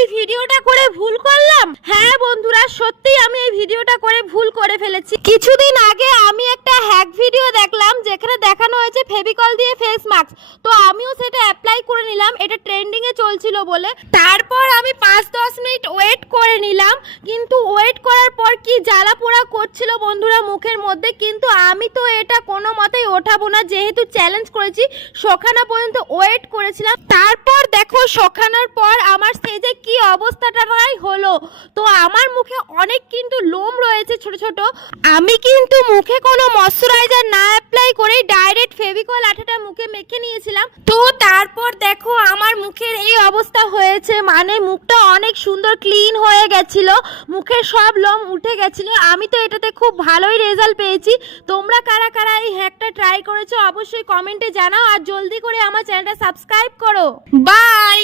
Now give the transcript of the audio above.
এই ভিডিওটা করে ভুল করলাম? হ্যাঁ বন্ধুরা, সত্যি আমি এই ভিডিওটা করে ভুল করে ফেলেছি। কিছুদিন আগে আমি একটা হ্যাক ভিডিও দেখলাম যেখানে দেখানো হয়েছে ফেভিকল দিয়ে ফেস মাস্ক। তো আমিও সেটা অ্যাপ্লাই করে নিলাম, এটা ট্রেন্ডিং এ চলছিল বলে। তারপর আমি 5-10 মিনিট ওয়েট করে নিলাম, কিন্তু ওয়েট করার পর কি জ্বালা পোড়া করছিল বন্ধুরা মুখের মধ্যে। কিন্তু আমি তো এটা কোনো মতেই ওঠাবো না, যেহেতু চ্যালেঞ্জ করেছি। সখানা পর্যন্ত ওয়েট করেছিলাম, তারপর দেখো সখানোর পর আমার স্টেজে কি অবস্থাটা হলো। তো আমার মুখে অনেক কিন্তু লোম রয়েছে ছোট ছোট। আমি কিন্তু মুখে কোনো ময়শ্চারাইজার না অ্যাপ্লাই করে ডাইরেক্ট ফেভিকল আঠাটা মুখে মেখে নিয়েছিলাম। তো তারপর দেখো আমার মুখের এই অবস্থা হয়েছে, মানে মুখটা অনেক সুন্দর ক্লিন হয়ে গেছিল, মুখের সব লোম উঠে গেছিল। আমি তো এটাতে খুব ভালোই রেজাল্ট পেয়েছি। তোমরা কারা কারা এই হ্যাকটা ট্রাই করেছো অবশ্যই কমেন্টে জানাও, আর জলদি করে আমার চ্যানেলটা সাবস্ক্রাইব করো। বাই।